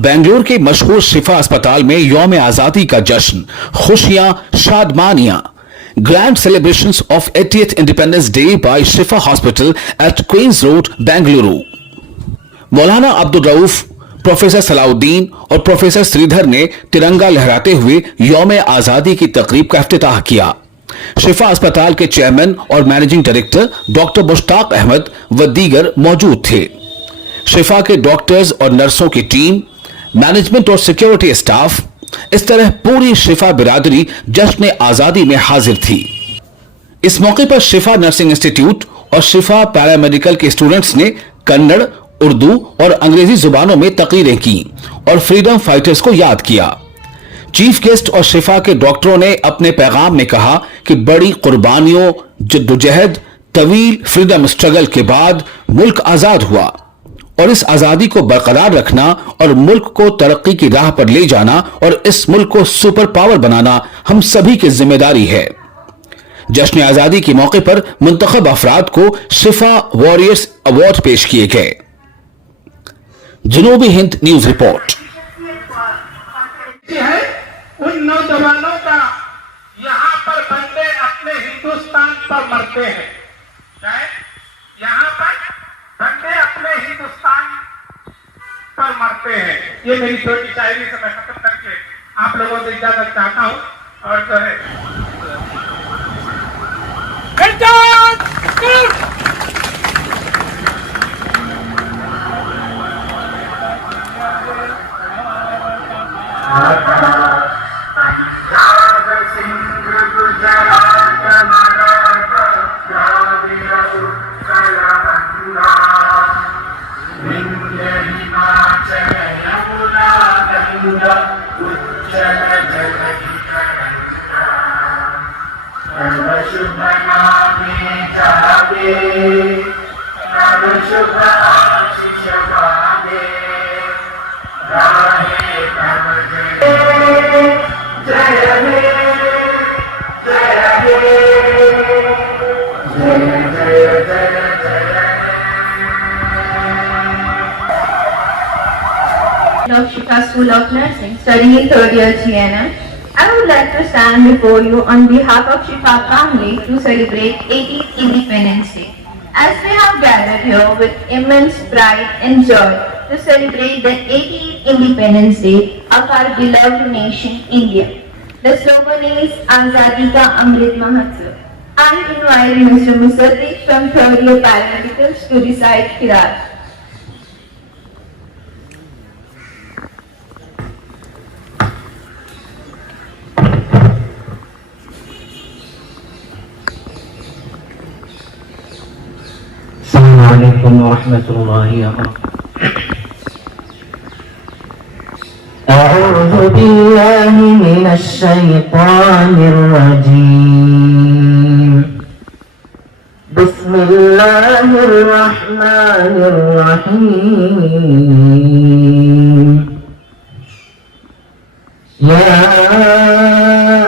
बेंगलुरु के मशहूर शिफा अस्पताल में यौम आजादी का जश्न, खुशियां, शादमानियां। Grand celebrations of 80th Independence Day by Shifa Hospital at Queens Road, Bengaluru. Maulana Abdul Rauf, professor Salauddin और प्रोफेसर श्रीधर ने तिरंगा लहराते हुए यौम आजादी की तकरीब का इफ्तिताह किया। शिफा अस्पताल के चेयरमैन और managing director doctor Mushtaq Ahmad व दीगर मौजूद थे। शिफा के डॉक्टर्स और नर्सों की टीम, मैनेजमेंट और सिक्योरिटी स्टाफ, इस तरह पूरी शिफा बिरादरी जश्न आजादी में हाजिर थी। इस मौके पर शिफा नर्सिंग इंस्टीट्यूट और शिफा पैरामेडिकल के स्टूडेंट्स ने कन्नड़, उर्दू और अंग्रेजी जुबानों में तकरीरें की और फ्रीडम फाइटर्स को याद किया। चीफ गेस्ट और शिफा के डॉक्टरों ने अपने पैगाम में कहा कि बड़ी कुर्बानियों, जद्दोजहद, तवील फ्रीडम स्ट्रगल के बाद मुल्क आजाद हुआ और इस आजादी को बरकरार रखना और मुल्क को तरक्की की राह पर ले जाना और इस मुल्क को सुपर पावर बनाना हम सभी की जिम्मेदारी है। जश्न आजादी के मौके पर मुंतखब अफराद को शिफा वॉरियर्स अवार्ड पेश किए गए। जनूबी हिंद न्यूज रिपोर्ट। उन नौजवानों का यहाँ पर बंदे अपने हिंदुस्तान पर मरते हैं, यहाँ पर बंदे अपने हिंदुस्तान पर मरते हैं। ये मेरी छोटी शायरी से मैं खत्म करके आप लोगों से इजाजत चाहता हूँ। और जो है of Shifa School of Nursing, studying in third year GNM. I would like to stand before you on behalf of Shifa family to celebrate 18th Independence Day. As we have gathered here with immense pride and joy to celebrate the 18th Independence Day of our beloved nation, India. The slogan is Azadi Ka Amrit Mahotsav. I invite Mr. Musaddiq from third year paramedicals to recite Qiraat. Assalamualaikum warahmatullahi wabarakatuh. A'udzu billahi minasy syaithanir rajim. Bismillahirrahmanirrahim. Ya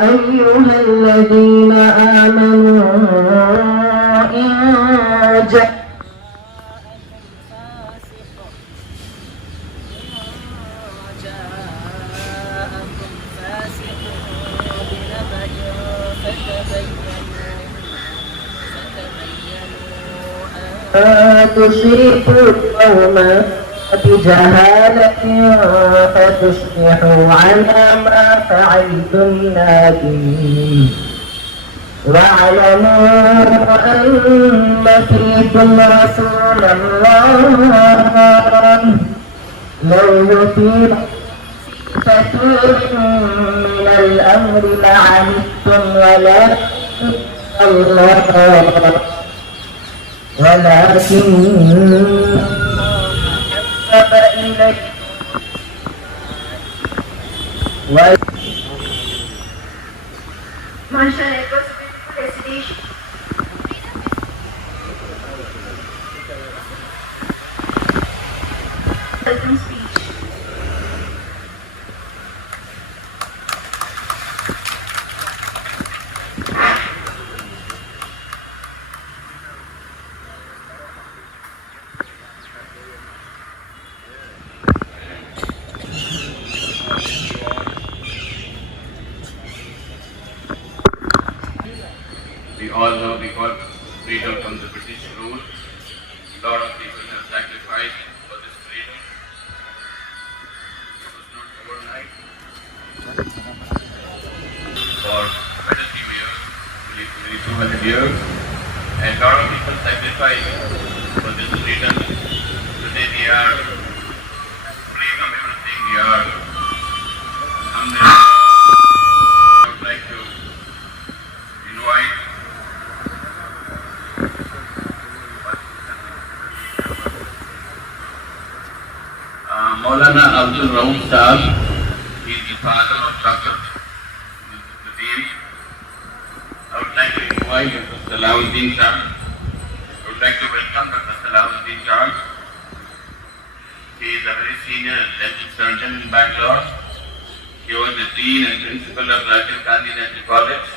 ayyuhalladzina amanu تصيبوا قوما بجهالة فتصبحوا على ما فعلتم نادمين واعلموا أن فيكم رسول الله لو يطيع كثير من الأمر لعنتم ولكن حبب إليكم Mashallah, it was a beautiful recitation. Welcome speech. freedom from the British rule. A lot of people have sacrificed for this freedom. It was not overnight. For quite a few years, maybe 200 years, and a lot of people sacrificed for this freedom. Today we are free from everything. We are somewhere. I would like to invite Maulana Abdul Rauf Sahab. He is the father of Dr. Nadeem. I would like to invite Dr. Salahuddin Sahab. I would like to welcome Dr. Salahuddin Sahab. He is a very senior dental surgeon in Bangalore. He was the dean and principal of Rajiv Gandhi Dental College.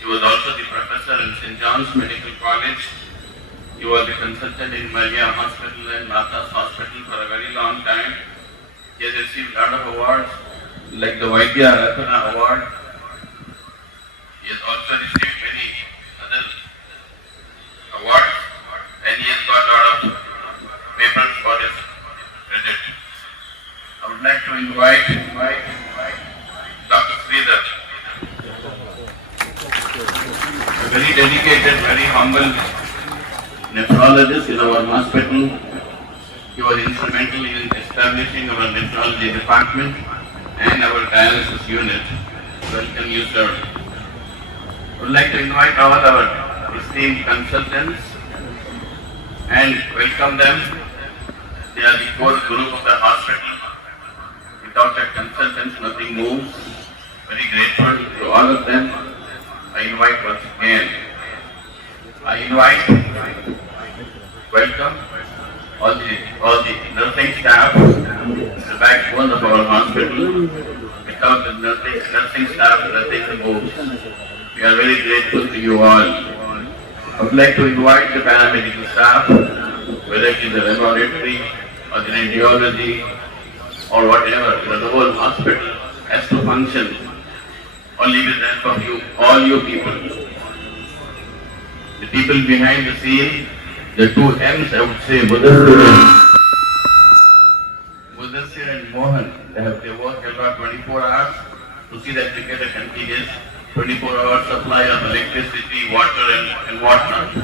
He was also the professor in St. John's Medical College. He was a consultant in Maria Hospital and Mata's Hospital for a very long time. He has received a lot of awards, like the Vaidya Ratna Award. He has also received many other awards, and he has got a lot of papers for his credit. I would like to invite Dr. Sridhar, a very dedicated, very humble nephrologist in our hospital. He was instrumental in establishing our nephrology department and our dialysis unit. Welcome you, sir. I would like to invite all our esteemed consultants and welcome them. They are the core group of the hospital. Without the consultants, nothing moves. Very grateful to all of them. I invite once again. Welcome all the nursing staff, the backbone of our hospital. Without the nursing staff, nothing moves. We are very grateful to you all. I would like to invite the paramedical staff, whether it is the laboratory or the radiology or whatever, the whole hospital has to function only with the help of you, all you people. The people behind the scene, the two M's, I would say, Mudassir and Mohan, they work a lot 24 hours to see that we get a continuous 24-hour supply of electricity, water and whatnot.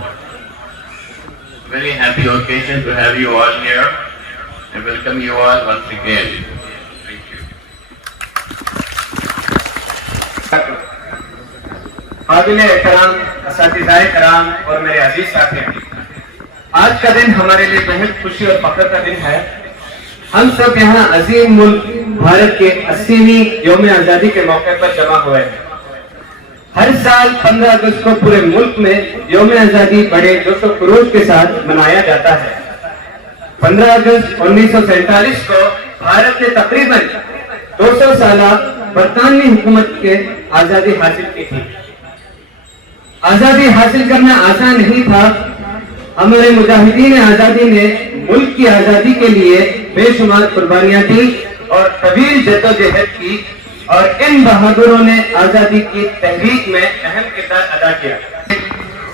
Very happy occasion to have you all here. I welcome you all once again. Thank you. काबिले एहतराम असातिज़ाए कराम और मेरे अजीज साथी, आज का दिन हमारे लिए बेहद खुशी और फख्र का दिन है। हम सब यहाँ अजीम मुल्क भारत के 80वीं यौम आज़ादी के मौके पर जमा हुए हैं। हर साल 15 अगस्त को पूरे मुल्क में यौम आज़ादी बड़े जोश और खरोश के साथ मनाया जाता है। 15 अगस्त 1947 को भारत ने तकरीबन 200 साल बरतानवी हुकूमत के आजादी हासिल की थी। आजादी हासिल करना आसान नहीं था। हमारे मुजाहिदीन आजादी ने मुल्क की आजादी के लिए बेशुमार कुर्बानियां दी और तवील जद्दोजहद की, और इन बहादुरों ने आजादी की तहरीक में अहम किरदार अदा किया।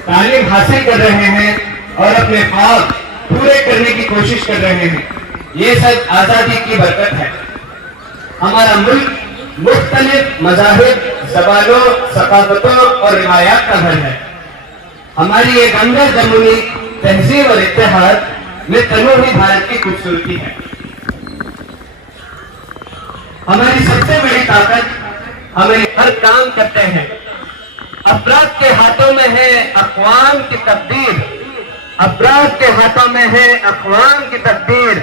तालीम हासिल कर रहे हैं और अपने ख्वाब पूरे करने की कोशिश कर रहे हैं। ये सब आजादी की बरकत है। हमारा मुल्क मुख्तलिफ मज़ाहिब, ज़बानों, सकाफतों और रिवायात का घर है। हमारी ये गंगा जमुनी तहजीब और इत्तेहाद में तनु हुई भारत की खूबसूरती है। हमारी सबसे बड़ी ताकत हमें हर काम करते हैं। अफराद के हाथों में है अक़वाम की तकदीर, अफराद के हाथों में है अक़वाम की तकदीर।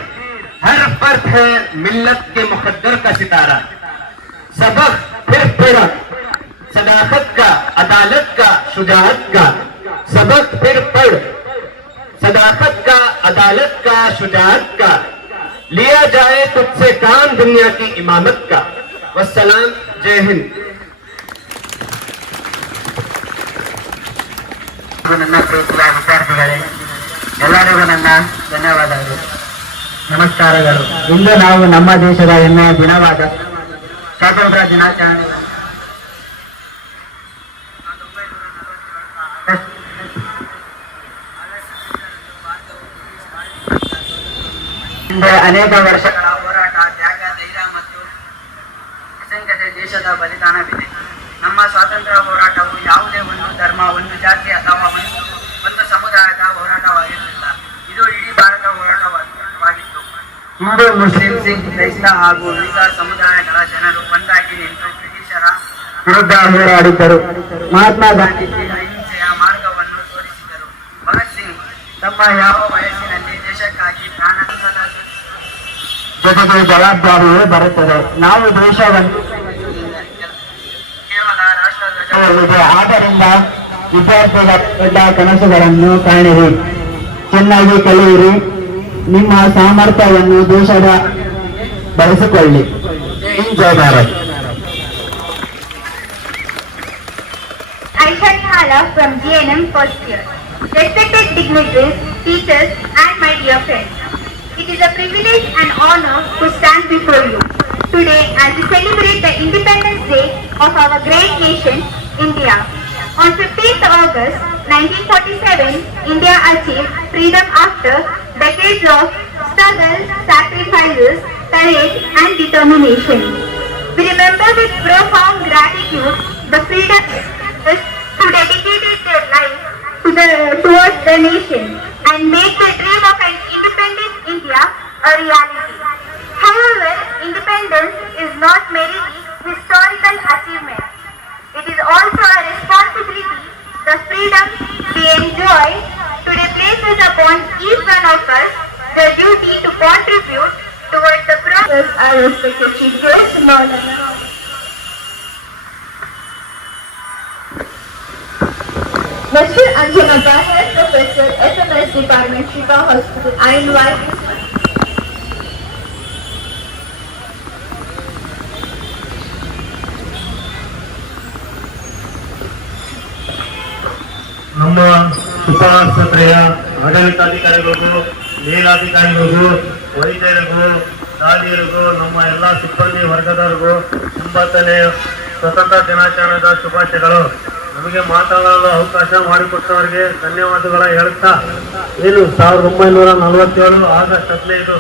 हर फर्द है मिल्लत के मुक़द्दर का सितारा। सबक फिर पढ़ा सदाकत का, अदालत का, शुजाअत का। सबक फिर पढ़ सदाकत का, अदालत का, शुजाअत का। लिया जाए तुझसे काम दुनिया की इमामत का। वस्सलाम, जय हिंद। ನನ್ನ ಪ್ರೀತಿಯ ವಿದ್ಯಾರ್ಥಿಗಳೇ, ಎಲ್ಲರಿಗೂ ನನ್ನ ಧನ್ಯವಾದಗಳು, ನಮಸ್ಕಾರಗಳು. ಇಂದು ನಾವು ನಮ್ಮ ದೇಶದ ಹೆಮ್ಮೆಯ ದಿನವಾದ ಸ್ವಾತಂತ್ರ್ಯ ದಿನಾಚರಣೆ ಹಿಂದೆ ಅನೇಕ ವರ್ಷಗಳ ಹೋರಾಟ, ತ್ಯಾಗ, ಧೈರ್ಯ ಮತ್ತು ಅಸಂಖ್ಯತೆ ದೇಶದ ಬಲಿದಾನವಿದೆ. ನಮ್ಮ ಸ್ವಾತಂತ್ರ್ಯ ಹೋರಾಟವು ಯಾವುದೇ ಒಂದು ಧರ್ಮ, ಒಂದು ಜಾತಿ ಅಥವಾ ಒಂದು ಸಮುದಾಯದ ಹೋರಾಟವಾಗಿರಲಿಲ್ಲ. ಇದು ಇಡೀ ಭಾರತ ಹೋರಾಟವಾಗಿತ್ತು. ಹಿಂದೂ, ಮುಸ್ಲಿಂ, ಸಿಖ್, ಕ್ರೈಸ್ತ ಹಾಗೂ ವಿವಿಧ ಸಮುದಾಯಗಳ ಜನರು ಒಂದಾಗಿ ನಿಂತು ಬ್ರಿಟಿಷರ ವಿರುದ್ಧ ಹೋರಾಡಿದ್ದರು. ಮಹಾತ್ಮ ಗಾಂಧೀಜಿ ಅಹಿಂಸೆಯ ಮಾರ್ಗವನ್ನು ತೋರಿಸಿದರು. ಭಗತ್ ಸಿಂಗ್ ತಮ್ಮ ಯಾವ ವಯಸ್ಸಿನಲ್ಲಿ ದೇಶಕ್ಕಾಗಿ ಪ್ರಾಣ ಜೊತೆಗೆ ಜವಾಬ್ದಾರಿಯೇ ಬರುತ್ತದೆ. ನಾವು ದೇಶವನ್ನು ಕೇವಲ ರಾಷ್ಟ್ರಧ್ವಜ, ಆದ್ದರಿಂದ ವಿದ್ಯಾರ್ಥಿಗಳ ದೊಡ್ಡ ಕನಸುಗಳನ್ನು ಕಾಣಿರಿ, ಚೆನ್ನಾಗಿ ಕಲಿಯಿರಿ, ನಿಮ್ಮ ಸಾಮರ್ಥ್ಯವನ್ನು ದೇಶದ ಬಳಸಿಕೊಳ್ಳಿ. ಜೈ Bharat. Aisha Thala from GNM first year. Respected dignitaries, teachers and my dear friends, it is a privilege and honor to stand before you today as we celebrate the Independence Day of our great nation, India. On 15th August 1947, India achieved freedom after decades of struggle, sacrifices, courage and determination. We remember with profound gratitude the freedom who dedicated their life towards the nation and made the dream of an independent India a reality. However, independence is not merely historical achievement. It is also a responsibility. The freedom we enjoy today places upon each one of us the duty to contribute towards the progress. Our respected Chief Guest, Maulana Mr. Anjana Bahar, Professor, SMS Department, Shifa Hospital. I invite you. ನಮ್ಮ ಶಿಫಾ ಆಸ್ಪತ್ರೆಯ ಆಡಳಿತಾಧಿಕಾರಿಗಳಿಗೂ, ಮೇಲಾಧಿಕಾರಿಗಳಿಗೂ, ವೈದ್ಯರಿಗೂ, ದಾದಿಯರಿಗೂ, ನಮ್ಮ ಎಲ್ಲ ಸಿಬ್ಬಂದಿ ವರ್ಗದವರಿಗೂ 9ನೇ ಸ್ವತಂತ್ರ ದಿನಾಚರಣೆದ ಶುಭಾಶಯಗಳು. ನಮಗೆ ಮಾತನಾಡಲು ಅವಕಾಶ ಮಾಡಿಕೊಟ್ಟವರಿಗೆ ಧನ್ಯವಾದಗಳ ಹೇಳುತ್ತಾ, 1947 ಆಗಸ್ಟ್ 15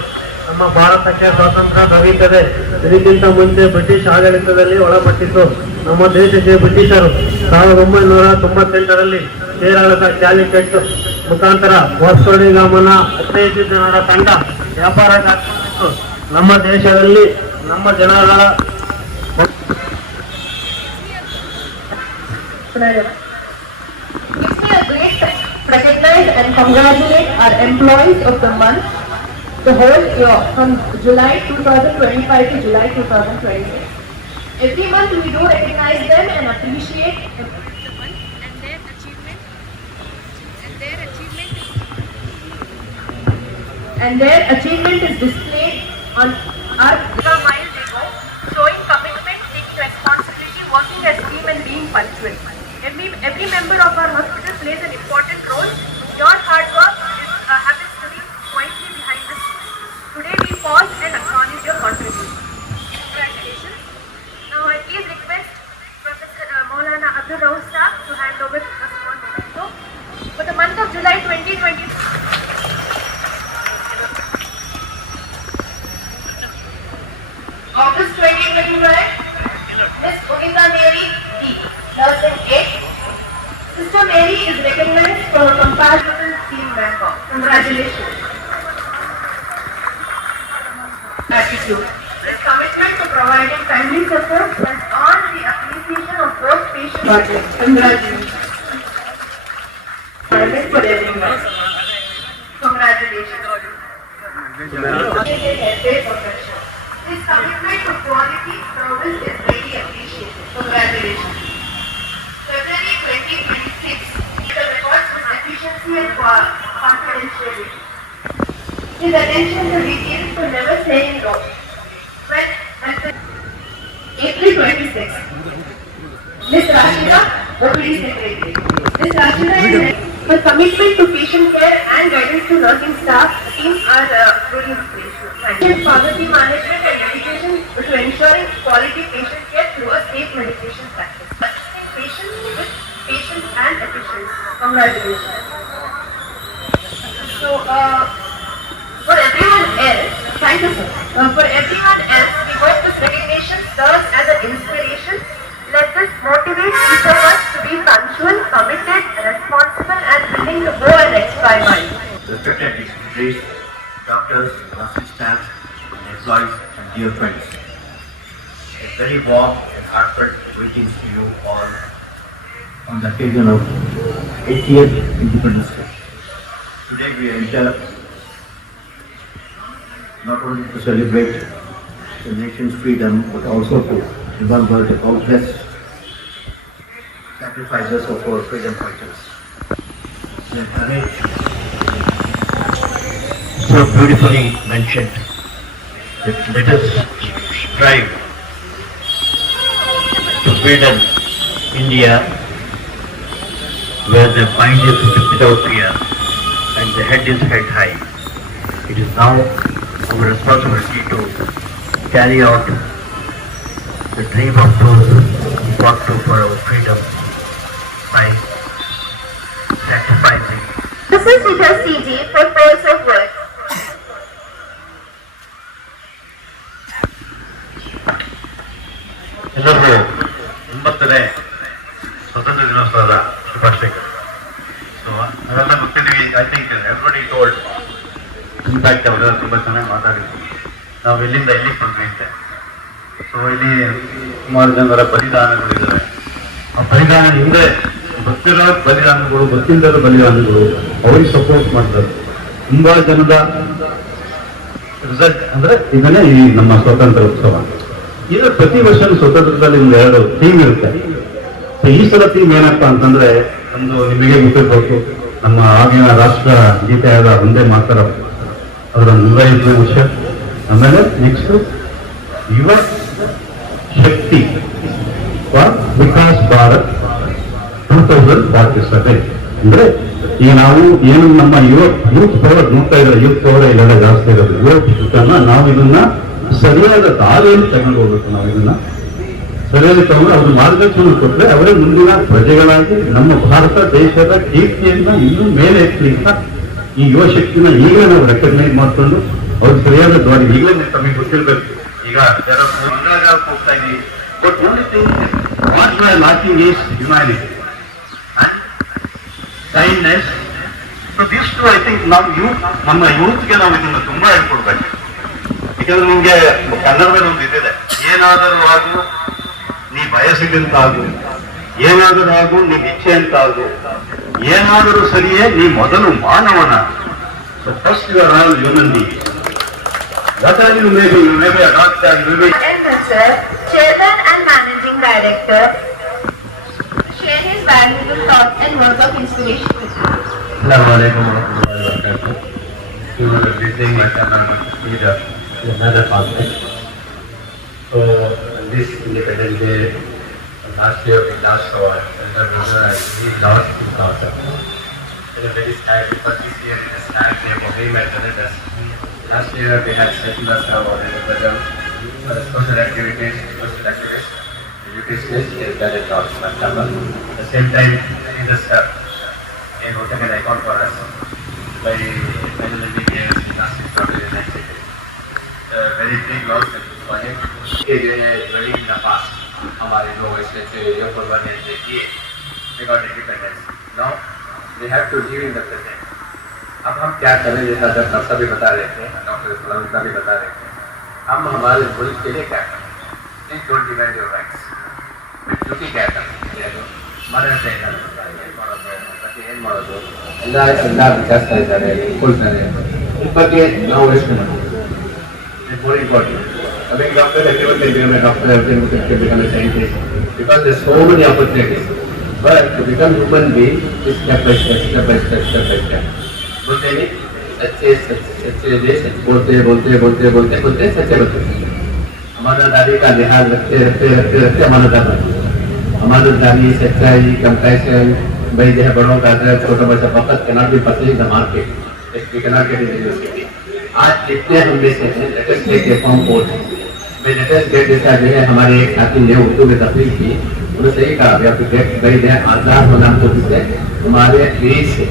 ನಮ್ಮ ಭಾರತಕ್ಕೆ ಸ್ವಾತಂತ್ರ್ಯ ದೊರೆಯುತ್ತದೆ. ಇದಕ್ಕಿಂತ ಮುಂಚೆ ಬ್ರಿಟಿಷ್ ಆಡಳಿತದಲ್ಲಿ ಒಳಪಟ್ಟಿತ್ತು. ನಮ್ಮ ದೇಶಕ್ಕೆ ಬ್ರಿಟಿಷರು 1998ರಲ್ಲಿ ಕೇರಳದ ಕ್ಯಾಲಿಕಟ್ ಮುಖಾಂತರ ವಾಸ್ಕೋ ಡಿ ಗಾಮನ 15 ಜನರ ತಂಡ ವ್ಯಾಪಾರಕ್ಕಾಗಿ ನಮ್ಮ ದೇಶದಲ್ಲಿ ನಮ್ಮ ಜನರ It's me a great to recognize and congratulate our employees of the month, the whole year, from July 2025 to July 2026. Every month we do recognize them and appreciate the month and their achievement. And their achievement is displayed on our miles ago, showing commitment, taking responsibility, working as a team and being punctual. Every member of our hospital plays an important role. Your hard work happens to be quietly behind the scenes. Today we pause and acknowledge your contribution. Congratulations. Now I please request Professor Maulana Abdul Rauf Saab to hand over to us one memento for the month of July 2020. August 2025, Miss Govinda Mary D. Nursing 8. Sister Mary is recognized for her compassion team member. Congratulations. Attitude. His commitment to providing timely support has earned the appreciation of both patients. Congratulations. For everyone. Congratulations. His commitment to quality service is very appreciated. Congratulations. February 2026, the records with efficiency and confidentiality. His attention to details to never saying no. April 26, Ms. Rashida, OPD Secretary. Ms. Rashida is her commitment to patient care and guidance to nursing staff teams are very inspirational. Pharmacy management and education to ensuring quality patient care through a safe medication practice. Patients with patience and efficiency. Congratulations. So, for everyone else, Thank you, sir. For everyone else, we hope this recognition serves as an inspiration. Let this motivate each of us to be punctual, committed, responsible, and willing to go an extra mile. Respected dignitaries, doctors, nursing staff, employees, and dear friends. A very warm and heartfelt greetings to you all on the occasion of 80th Independence Day. Today we enter not only to celebrate the nation's freedom but also to remember the countless sacrifices of our freedom fighters. Their courage, so beautifully mentioned, that let us strive to build an India where the mind is without fear and the head is held high. It is now our responsibility to carry out the dream of those who fought for our freedom by sacrificing. This is Vijay CG for Pulse of Work. ಎಲ್ಲರಿಗೂ 80ನೇ ಸ್ವತಂತ್ರ ದಿನೋತ್ಸವದ ಶುಭಾಶಯಗಳು. So ನಾವೆಲ್ಲ ಗೊತ್ತಿದ್ದೀವಿ. I think everybody told impact ಅವರೆಲ್ಲ ತುಂಬ ಚೆನ್ನಾಗಿ ಮಾತಾಡಿದ್ರು. ನಾವು ಎಲ್ಲಿಂದ ಎಲ್ಲಿಗೆ ಬಂದ್ವಿ ಅಂತ. ಸೊ ಇಲ್ಲಿ ಸುಮಾರು ಜನರ ಬಲಿದಾನಗಳಿದ್ದಾರೆ. ಆ ಬಲಿದಾನ ಹಿಂದೆ ಗೊತ್ತಿರೋ ಬಲಿದಾನಗಳು, ಗೊತ್ತಿಲ್ಲದ ಬಲಿದಾನಗಳು, ಅವ್ರಿಗೆ ಸಪೋರ್ಟ್ ಮಾಡ್ತಾರೆ. ತುಂಬಾ ಜನದ ರಿಸಲ್ಟ್ ಅಂದ್ರೆ ಇದನ್ನೇ ಈ ನಮ್ಮ ಸ್ವಾತಂತ್ರ್ಯ ಉತ್ಸವ. ಇದು ಪ್ರತಿ ವರ್ಷ ಸ್ವತಂತ್ರದಲ್ಲಿ ಒಂದು ಎರಡು ಥೀಮ್ ಇರುತ್ತೆ. ಈ ಸಲ ಥೀಮ್ ಏನಪ್ಪ ಅಂತಂದ್ರೆ, ಒಂದು ನಿಮಗೆ ಗೊತ್ತಿರ್ಬೇಕು, ನಮ್ಮ ಆಗಿನ ರಾಷ್ಟ್ರ ಗೀತೆಯಾದ ಒಂದೇ ಮಾತರ, ಅದರ 105ನೇ ವರ್ಷ. ಆಮೇಲೆ ನೆಕ್ಸ್ಟ್ ಯುವ ಶಕ್ತಿ ಫಾರ್ ವಿಕಾಸ್ ಭಾರತ್ 2047. ಅಂದ್ರೆ ಈಗ ನಾವು ಏನು ನಮ್ಮ ಯೂತ್ ಪವರ್ ನೋಡ್ತಾ ಇದ್ದಾರೆ, ಯೂತ್ ಪವರ್ ಇಲ್ಲೆಲ್ಲ ಜಾಸ್ತಿ ಇರೋದು. ಯೂತ್ ನಾವು ಇದನ್ನ ಸರಿಯಾದ ದಾರಿಯಲ್ಲಿ ತಗೊಂಡು ಹೋಗ್ಬೇಕು. ನಾವು ಇದನ್ನ ಸರಿಯಾಗಿ ತಗೊಂಡು ಅವ್ರ ಮಾರ್ಗದರ್ಶನ ಕೊಟ್ಟರೆ ಅವರೇ ಮುಂದಿನ ಪ್ರಜೆಗಳಾಗಿ ನಮ್ಮ ಭಾರತ ದೇಶದ ಕೀರ್ತಿಯನ್ನ ಇನ್ನೂ ಮೇಲೆ ಎತ್ತಲಿಕ್ಕೆ ಈ ಯುವ ಶಕ್ತಿನ ಈಗಲೇ ನಾವು ರೆಕಗ್ನೈಸ್ ಮಾಡ್ಕೊಂಡು ಅವ್ರಿಗೆ ಸರಿಯಾದ ದಾರಿ ಈಗಲೇ ತಮಗೆ ಗೊತ್ತಿರ್ಬೇಕು. ಈಗ ಹೋಗ್ತಾ ಇದೀವಿ. But only thing what we are lacking is humanity and kindness. So this too I think ನಾವು ನಮ್ಮ ಯೂತ್ಗೆ ನಾವು ಇದನ್ನ ತುಂಬಾ ಹೇಳ್ಕೊಡ್ಬೇಕು. ಯಾಕಂದ್ರೆ ನಿಮ್ಗೆ ಕನ್ನಡದಲ್ಲಿ ಒಂದು ಇದಿದೆ, ಏನಾದರೂ ಆಗು ನೀ ಬಯಸಿದಂತ ಆಗು, ಏನಾದರೂ ಆಗು ನೀ ಇಚ್ಛೆ ಅಂತ ಆಗು, ಏನಾದರೂ ಸರಿಯೇ ನೀ ಮೊದಲು ಮಾನವನ. So first you are all human being. What are you maybe? You may be a doctor, you may be... Sir, Chairman and Managing Director, share his valuable thoughts and words of inspiration with you. Assalamu alaikum wa rahmatullahi wa barakatuh. You were visiting my channel to another context. So, this Independence Day, last year we lost our elder brother and we lost his daughter. It is very sad because this year it is sad day for him and others. Last year they had settled us our elder brother for social activities, education is very lost. At the same time, he is a voting an icon for us by finally years last year. Very big loss for him. ये जो है very in the past हमारे लोग इसमें से ये कुर्बानी किए, they got independence. Now they have to live in the present. अब हम क्या करें, जैसा डॉक्टर भी बता रहे थे, डॉक्टर फलान का भी बता रहे थे, हम हमारे मुल्क के लिए क्या करें? Please don't demand your rights. Duty क्या करें? मरण से ಏನು ಮಾಡೋದು ಎಲ್ಲ ವಿಚಾರಿಸ್ತಾ ಇದ್ದಾರೆ, ಇಟ್ಕೊಳ್ತಾರೆ. ಇದ್ರ ಬಗ್ಗೆ ನಾವು ವೇಸ್ಟ್ ಮಾಡೋದು. It's more important. I mean, doctor, everyone can become a doctor, everyone can become a scientist, because there's so many opportunities. But to become human being is step by step, step by step, step by step. बोलते नहीं, सच्चे सच बोलते सच्चे बोलते. अमानतदारी का लिहाज रखते अमानतदारी, अमानतदारी, सच्चाई, कंपैशन, भाई जो है बड़ों का आदर, छोटा बच्चा वक्त cannot be purchased in the market. We cannot get in the university. आज जितने हम में से हैं, लेटेस्ट गेट के फॉर्म कोड है. मैं लेटेस्ट गेट जैसा जो है हमारे एक साथी ने उर्दू में तफरीक की, उन्होंने सही कहा, वी हैव टू गेट भाई जो है आजाद होना तो किससे, हमारे देश से,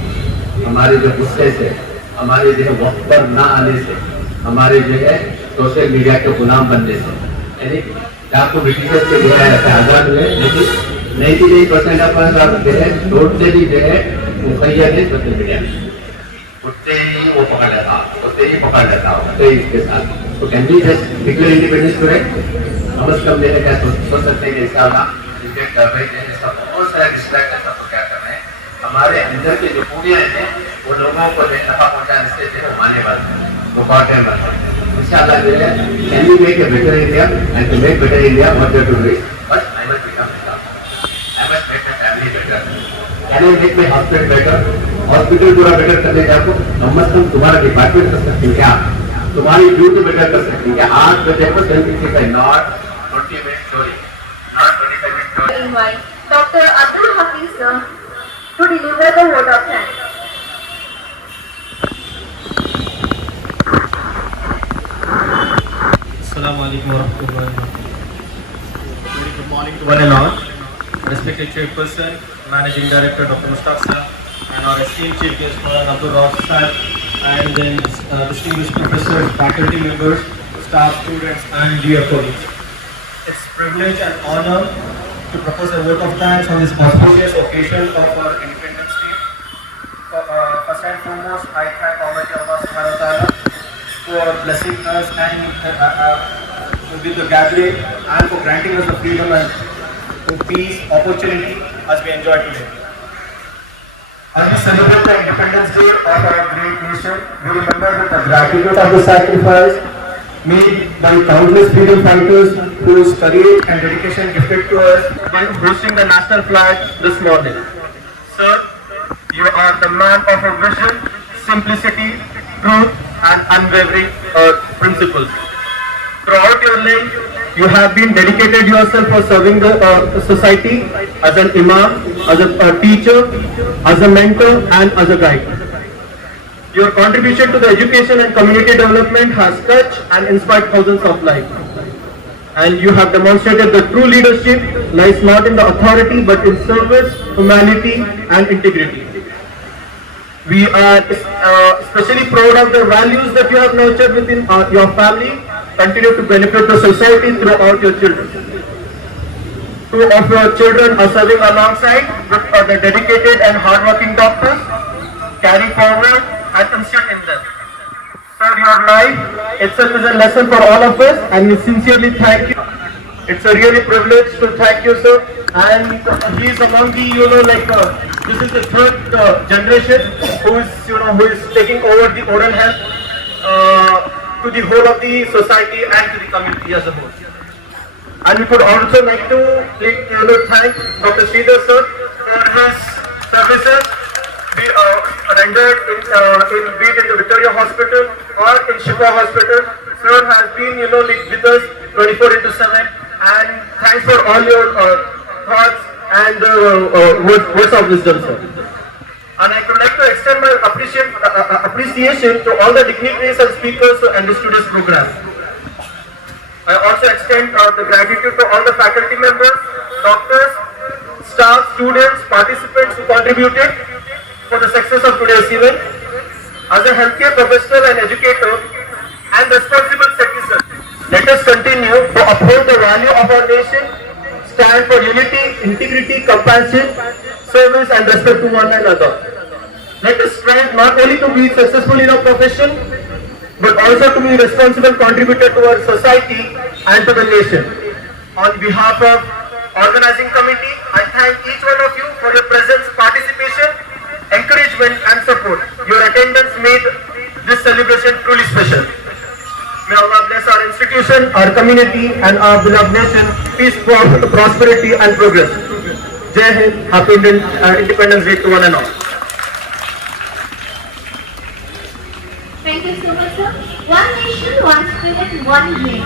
हमारे जो गुस्से से, हमारे जो है वक्त पर ना आने से, हमारे जो है सोशल मीडिया के गुलाम बनने से। यानी आपको ब्रिटिशर्स से जो है आजाद हुए, लेकिन 99% अपन जो है टोटली जो है मुखैया है सोशल मीडिया, उठते ही वो पकड़ लेता, उठते ही पकड़ लेता, उठते ही इसके साथ। तो can be just declare independence today, कम से कम मेरे क्या सोच सकते हैं कि इसका ना डिबेट कर रहे हैं, इसका बहुत सारा डिस्ट्रैक्ट है, सबको क्या कर रहे हैं हमारे अंदर के जो खूबियां हैं वो लोगों को नफा पहुंचाने से जो माने वाले हैं, वो बहुत टाइम लगता है। इंशाल्लाह जो है can we make a better India, and to make better India what we have to do is first I must become better, I must make my family better, can I make my hospital better, hospital पूरा better करने का आपको कम से कम तुम्हारा department कर सकते हैं क्या, तुम्हारी ड्यूटी बेटर कर सकते हैं क्या। आज जो देखो सेल्फ का not 20 minute story, not 25 minute story. Invite Dr. Abdul Hafiz sir to deliver the vote of thanks. Assalamu alaikum warahmatullahi wabarakatuh. Very good morning to one and all. Respected Chairperson, Managing Director Dr. Mustaq sir, and our esteemed Chief Guest Maulana Abdul Rauf sir, and then distinguished professors, faculty members, staff, students, and dear colleagues. It's a privilege and honor to propose a vote of thanks on this auspicious occasion of our Independence Day. First and foremost, I thank Almighty Allah Subhanahu wa Taala for blessing us and with the gathering, and for granting us the freedom and peace, opportunity as we enjoy today. As we celebrate the Independence Day of our great nation, we remember with the gratitude of the sacrifice made by countless freedom fighters whose courage and dedication gifted to us by hoisting the national flag this morning. Sir, you are the man of a vision, simplicity, truth, and unwavering principles. Throughout your life, you have been dedicated yourself for serving the society as an imam, as a teacher, as a mentor, and as a guide. Your contribution to the education and community development has touched and inspired thousands of lives. And you have demonstrated that true leadership lies not in the authority but in service, humanity, and integrity. We are especially proud of the values that you have nurtured within your family, continue to benefit the society throughout your children. Two of your children are serving alongside with the dedicated and hardworking doctors, carry forward and instill in them. Sir, your life itself is a lesson for all of us, and we sincerely thank you. It's a really privilege to thank you, sir. And he is among the, this is the third generation who is taking over the oral health to the whole of the society and to the community as a whole. And we could also like to thank Dr. Sridhar sir for his services rendered be it in the Victoria Hospital or in Shifa Hospital. Sir has been with us 24/7, and thanks for all your thoughts and words of wisdom, sir. And I would like to extend my appreciation to all the dignitaries and speakers who understood this program. I also extend the gratitude to all the faculty members, doctors, staff, students, participants who contributed for the success of today's event. As a healthcare professional and educator and responsible citizen, let us continue to uphold the value of our nation, stand for unity, integrity, compassion, service and respect to one another. Let us strive not only to be successful in our profession, but also to be a responsible contributor to our society and to the nation. On behalf of organizing committee, I thank each one of you for your presence, participation, encouragement and support. Your attendance made this celebration truly special. May Allah bless our institution, our community and our beloved nation. Peace, prosperity and progress. Jai Hind. Happy Independence Day to one and all. Thank you so much, sir. One nation, one spirit, one dream.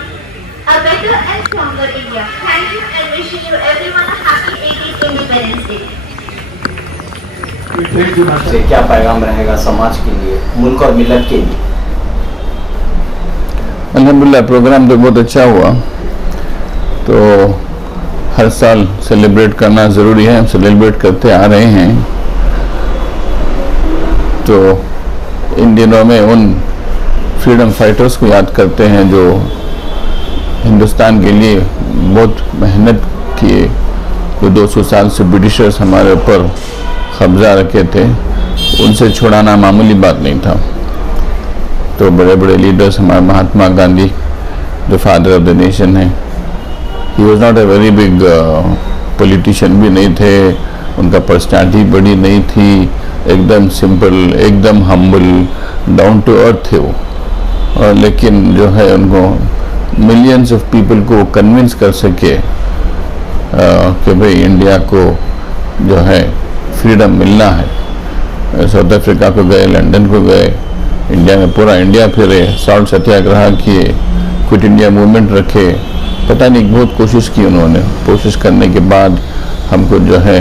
A better and stronger India. Thank you and wishing you everyone a happy 18th Independence Day. से क्या पैगाम रहेगा समाज के लिए, मुल्क और मिल्लत के लिए? अल्हम्दुलिल्लाह प्रोग्राम तो बहुत अच्छा हुआ। तो हर साल सेलिब्रेट करना ज़रूरी है, हम सेलिब्रेट करते आ रहे हैं। तो इन दिनों में उन फ्रीडम फाइटर्स को याद करते हैं जो हिंदुस्तान के लिए बहुत मेहनत किए, जो 200 साल से ब्रिटिशर्स हमारे ऊपर कब्जा रखे थे, उनसे छुड़ाना मामूली बात नहीं था। तो बड़े बड़े लीडर्स, हमारे महात्मा गांधी जो फादर ऑफ द नेशन है, he was not a very big politician भी नहीं थे, उनका पर्सनालिटी बड़ी नहीं थी, एकदम सिंपल, एकदम हम्बल, डाउन टू अर्थ थे वो। और लेकिन जो है उनको मिलियंस ऑफ पीपल को कन्विंस कर सके कि भाई इंडिया को जो है फ्रीडम मिलना है। साउथ अफ्रीका को गए, लंदन को गए, इंडिया में पूरा इंडिया फिरे, सॉल्ट सत्याग्रह किए, क्विट इंडिया मूवमेंट रखे, पता नहीं बहुत कोशिश की उन्होंने। कोशिश करने के बाद हमको जो है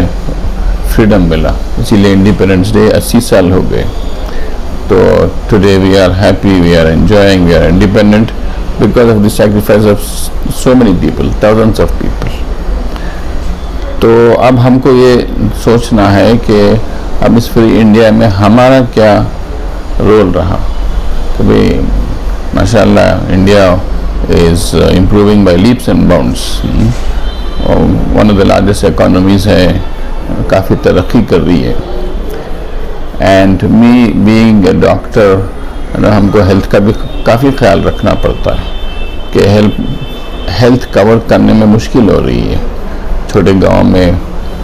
फ्रीडम मिला, इसीलिए इंडिपेंडेंस डे 80 साल हो गए। तो today we are happy, we are enjoying, we are independent because of the sacrifice of so many people, thousands of people. तो अब हमको ये सोचना है कि अब इस फ्री इंडिया में हमारा क्या रोल रहा। कि भाई माशाल्लाह India is improving by leaps and bounds, one of the largest economies है, काफ़ी तरक्की कर रही है। And me being a doctor, हमको हेल्थ का भी काफ़ी ख्याल रखना पड़ता है कि हेल्थ कवर करने में मुश्किल हो रही है। छोटे गांव में,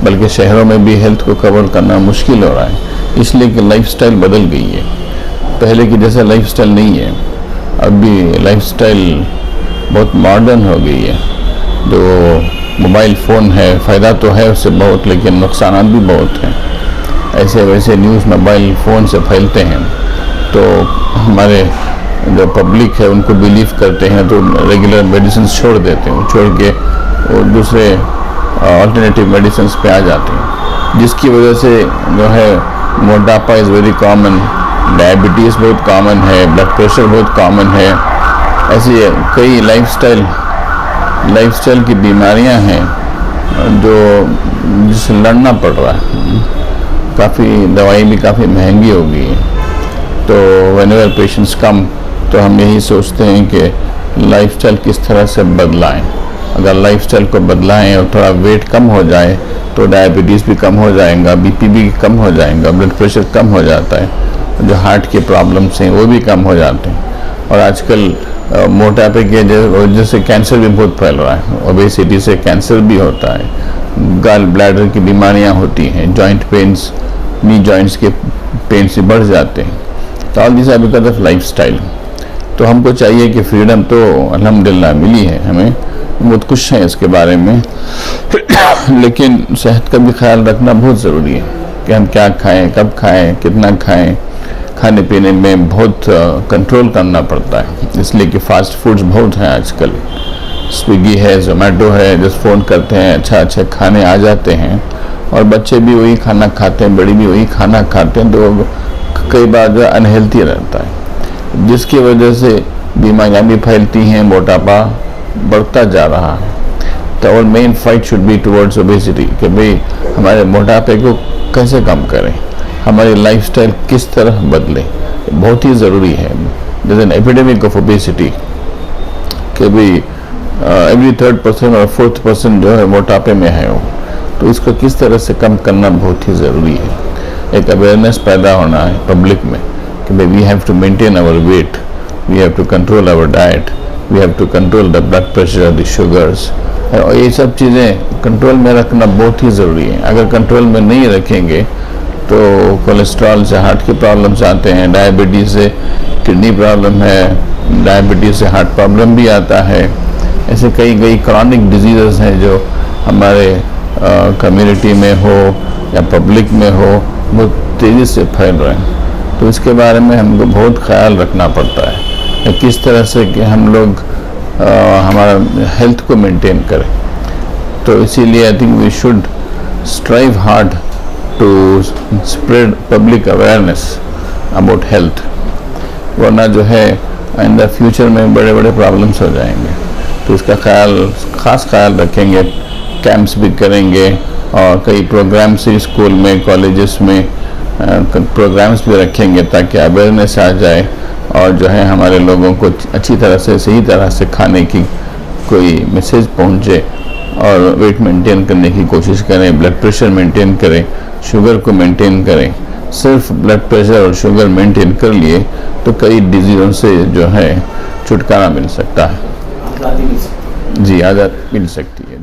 बल्कि शहरों में भी हेल्थ को कवर करना मुश्किल हो रहा है, इसलिए कि लाइफस्टाइल बदल गई है। पहले की जैसा लाइफस्टाइल नहीं है, अभी लाइफस्टाइल बहुत मॉडर्न हो गई है। जो मोबाइल फ़ोन है, फ़ायदा तो है उससे बहुत, लेकिन नुकसान भी बहुत हैं। ऐसे वैसे न्यूज़ मोबाइल फ़ोन से फैलते हैं, तो हमारे जो पब्लिक है उनको बिलीव करते हैं, तो रेगुलर मेडिसिन छोड़ देते हैं, छोड़ के वो दूसरे अल्टरनेटिव मेडिसिन पे आ जाते हैं, जिसकी वजह से जो है मोटापा इज़ वेरी कॉमन, डायबिटीज़ बहुत कॉमन है, ब्लड प्रेशर बहुत कॉमन है। ऐसी कई लाइफस्टाइल की बीमारियां हैं जो जिससे लड़ना पड़ रहा है। काफ़ी दवाई भी काफ़ी महंगी हो गई है। तो व्हेनेवर पेशेंट्स कम, तो हम यही सोचते हैं कि लाइफस्टाइल किस तरह से बदलाएं। अगर लाइफस्टाइल को बदलाएं और थोड़ा वेट कम हो जाए तो डायबिटीज़ भी कम हो जाएगा, बीपी भी कम हो जाएगा, ब्लड प्रेशर कम हो जाता है, जो हार्ट के प्रॉब्लम्स हैं वो भी कम हो जाते हैं। और आजकल मोटापे के वजह से कैंसर भी बहुत फैल रहा है, ओबेसिटी से कैंसर भी होता है, गॉल ब्लैडर की बीमारियां होती हैं, जॉइंट पेन्स, नी जॉइंट्स के पेन से बढ़ जाते हैं। तो all this are because of lifestyle. तो हमको चाहिए कि फ्रीडम तो अल्हम्दुलिल्लाह मिली है, हमें बहुत खुश हैं इसके बारे में, लेकिन सेहत का भी ख्याल रखना बहुत ज़रूरी है कि हम क्या खाएं, कब खाएं, कितना खाएं। खाने पीने में बहुत कंट्रोल करना पड़ता है, इसलिए कि फास्ट फूड्स बहुत हैं आजकल। स्विगी है, जोमेटो है, जिस फ़ोन करते हैं अच्छे खाने आ जाते हैं, और बच्चे भी वही खाना खाते हैं, बड़ी भी वही खाना खाते हैं, तो कई बार जो अनहेल्थी रहता है, जिसकी वजह से बीमारियाँ भी फैलती हैं, मोटापा बढ़ता जा रहा है। तो और main fight should be towards obesity, कि भाई हमारे मोटापे को कैसे कम करें, हमारी लाइफस्टाइल किस तरह बदले, बहुत ही ज़रूरी है। There is an epidemic of obesity कि भाई एवरी 3rd पर्सन और 4th पर्सन जो है मोटापे में है वो, तो इसको किस तरह से कम करना बहुत ही ज़रूरी है। एक अवेयरनेस पैदा होना है पब्लिक में कि भाई we have to maintain our weight, we have to control our diet, we have to control the blood pressure, the sugars, और ये सब चीज़ें कंट्रोल में रखना बहुत ही ज़रूरी है। अगर कंट्रोल में नहीं रखेंगे तो कोलेस्ट्रॉल से हार्ट के प्रॉब्लम्स आते हैं, डायबिटीज़ से किडनी प्रॉब्लम है, डायबिटीज़ से हार्ट प्रॉब्लम भी आता है। ऐसे कई क्रॉनिक डिजीज़ हैं जो हमारे कम्युनिटी में हो या पब्लिक में हो, बहुत तेज़ी से फैल रहे हैं। तो इसके बारे में हमको बहुत ख्याल रखना पड़ता है किस तरह से कि हम लोग हमारा हेल्थ को मेंटेन करें। तो इसीलिए I think we should strive hard to spread public awareness about health, वरना जो है इन द फ्यूचर में बड़े बड़े प्रॉब्लम्स हो जाएंगे। तो इसका खास ख्याल रखेंगे, कैंप्स भी करेंगे, और कई प्रोग्राम्स ही स्कूल में, कॉलेजेस में प्रोग्राम्स भी रखेंगे ताकि अवेयरनेस आ जाए और जो है हमारे लोगों को अच्छी तरह से सही तरह से खाने की कोई मैसेज पहुंचे और वेट मेंटेन करने की कोशिश करें, ब्लड प्रेशर मेंटेन करें, शुगर को मेंटेन करें। सिर्फ ब्लड प्रेशर और शुगर मेंटेन कर लिए तो कई डिजीज़ों से जो है छुटकारा मिल सकता है। जी, आज़ादी मिल सकती है।